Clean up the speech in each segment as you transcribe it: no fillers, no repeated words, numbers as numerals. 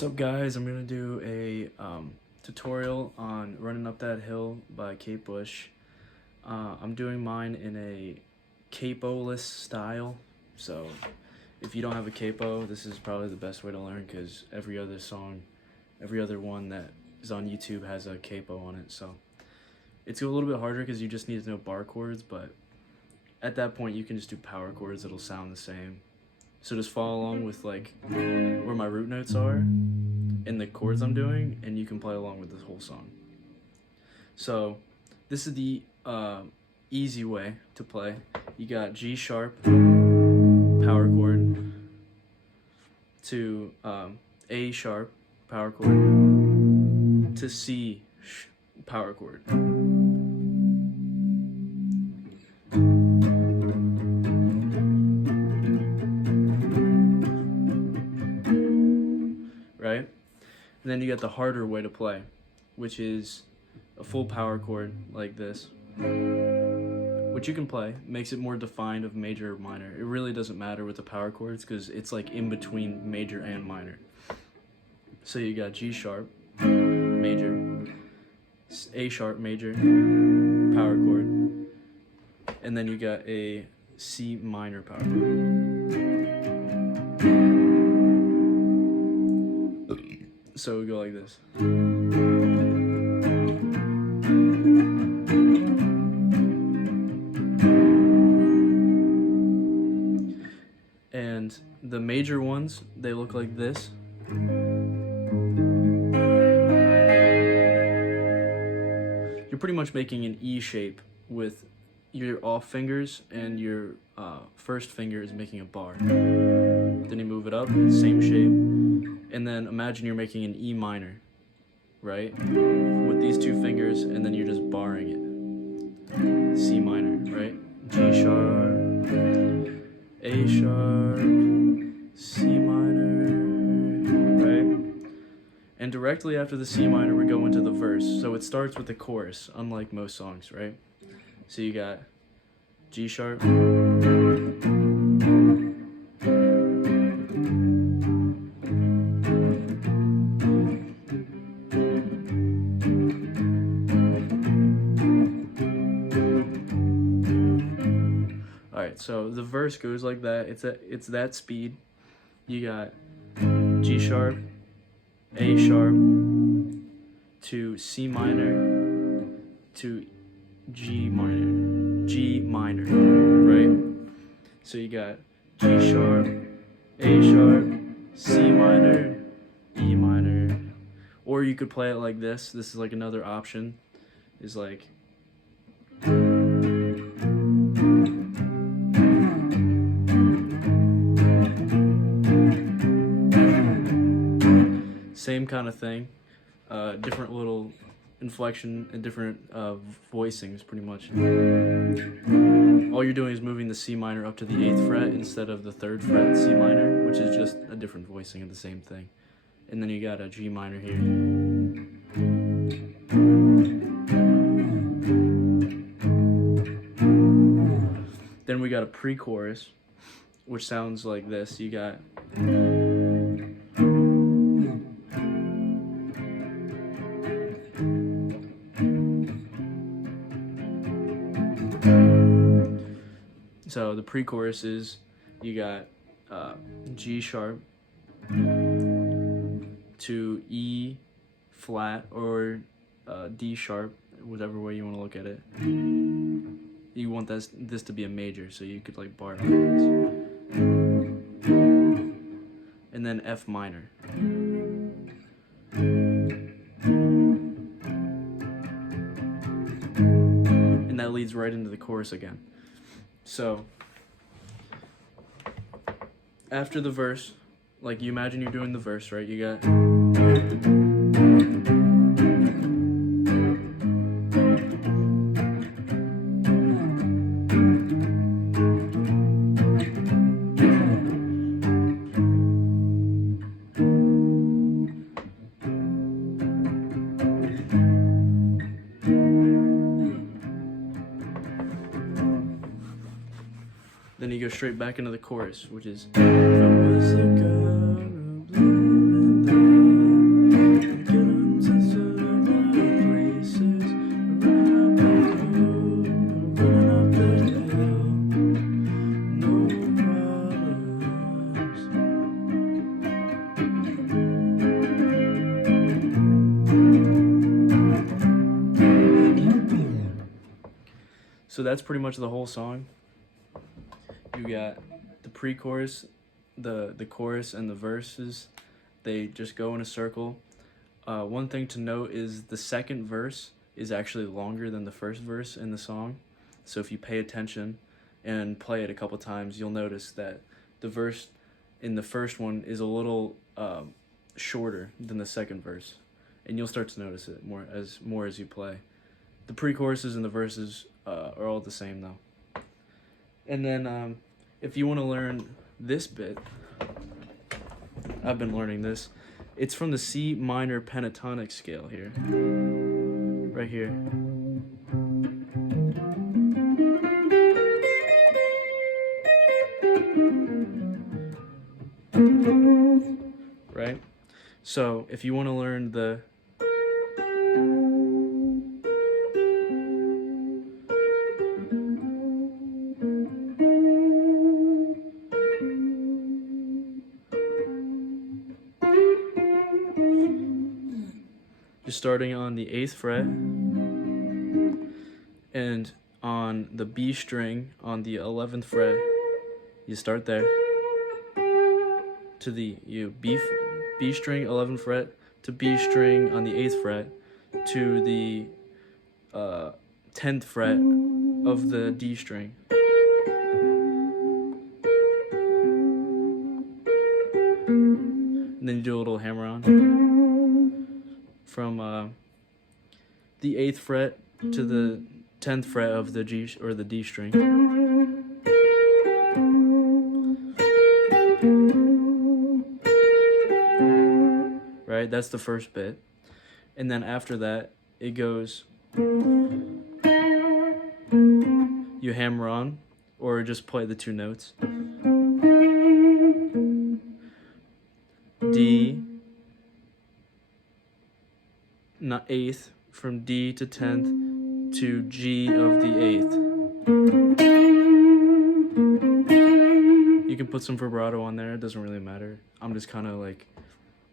What's up, guys? I'm gonna do a tutorial on Running Up That Hill by Kate Bush. I'm doing mine in a capo-less style, so if you don't have a capo, this is probably the best way to learn because every other one that is on YouTube has a capo on it, so it's a little bit harder because you just need to know bar chords, but at that point you can just do power chords. It'll sound the same. So just follow along with like where my root notes are in the chords I'm doing, and you can play along with this whole song. So this is the easy way to play. You got G sharp power chord to A sharp power chord to C power chord. Right? And then you got the harder way to play, which is a full power chord like this, which you can play. Makes it more defined of major or minor. It really doesn't matter with the power chords because it's like in between major and minor. So you got G sharp major, A sharp major power chord, and then you got a C minor power chord. So we go like this. And the major ones, they look like this. You're pretty much making an E shape with your off fingers, and your first finger is making a bar. Then you move it up, same shape. And then imagine you're making an E minor, right? With these two fingers, and then you're just barring it. C minor, right? G sharp, A sharp, C minor, right? And directly after the C minor, we go into the verse. So it starts with the chorus, unlike most songs, right? So you got G sharp, so the verse goes like that. It's that speed. You got G sharp, A sharp to C minor to G minor, right? So you got G sharp, A sharp, C minor, E minor. Or you could play it like this. This is like another option. Is like same kind of thing, different little inflection and different voicings, pretty much. All you're doing is moving the C minor up to the 8th fret instead of the 3rd fret C minor, which is just a different voicing of the same thing. And then you got a G minor here. Then we got a pre-chorus, which sounds like this. You got so the pre-chorus is you got G sharp to E flat or D sharp, whatever way you want to look at it. You want this to be a major, so you could like bar it like this. And then F minor. And that leads right into the chorus again. So after the verse, like you imagine you're doing the verse, right? You got then you go straight back into the chorus, which is I was a girl of blue and So that's pretty much the whole song. You got the pre-chorus, the chorus, and the verses. They just go in a circle. One thing to note is the second verse is actually longer than the first verse in the song. So if you pay attention and play it a couple times, you'll notice that the verse in the first one is a little shorter than the second verse, and you'll start to notice it more as you play. The pre-choruses and the verses are all the same though. And then if you want to learn this bit, I've been learning this. It's from the C minor pentatonic scale here, right here. Right? So if you want to learn the just starting on the 8th fret and on the B string on the 11th fret, you start there to the B string 11th fret to B string on the 8th fret to the 10th fret of the D string. And then you do a little hammer on from the 8th fret to the 10th fret of the G or the D string. Right, that's the first bit. And then after that, it goes, you hammer on, or just play the two notes. D, not 8th, from D to 10th to G of the 8th. You can put some vibrato on there, it doesn't really matter. I'm just kind of like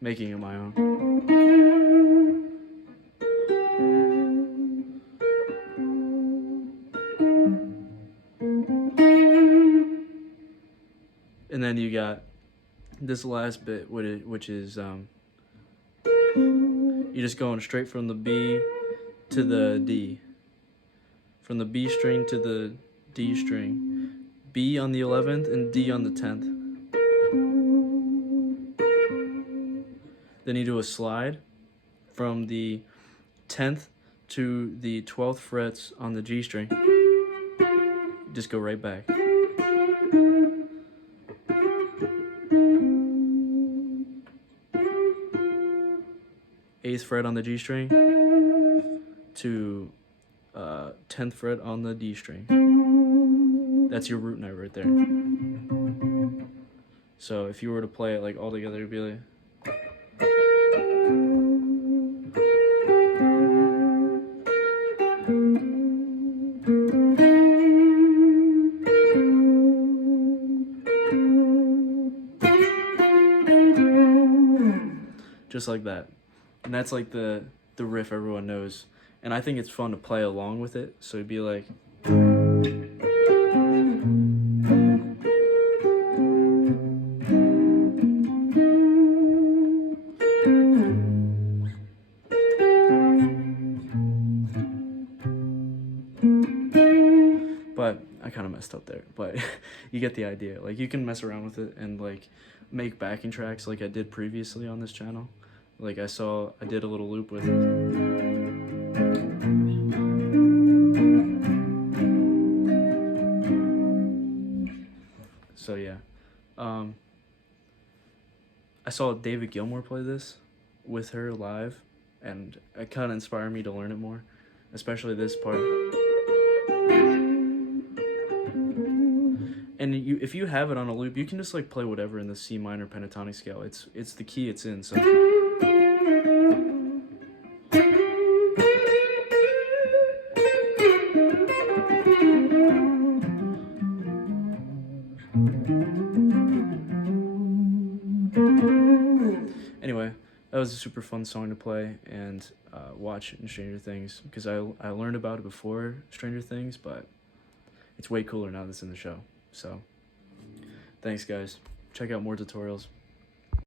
making it my own. And then you got this last bit, which is you're just going straight from the B to the D. From the B string to the D string. B on the 11th and D on the 10th. Then you do a slide from the 10th to the 12th frets on the G string. Just go right back. Eighth fret on the G string to 10th fret on the D string. That's your root note right there. So if you were to play it like all together, it'd be like. Just like that. And that's like the riff everyone knows. And I think it's fun to play along with it. So it'd be like. But I kind of messed up there. But you get the idea. Like, you can mess around with it and like make backing tracks like I did previously on this channel. Like I did a little loop with it. So yeah, I saw David Gilmour play this with her live, and it kind of inspired me to learn it more, especially this part. And if you have it on a loop, you can just like play whatever in the C minor pentatonic scale. It's the key it's in. So. Anyway, that was a super fun song to play and watch in Stranger Things, because I learned about it before Stranger Things, but it's way cooler now that's in the show. So thanks guys. Check out more tutorials.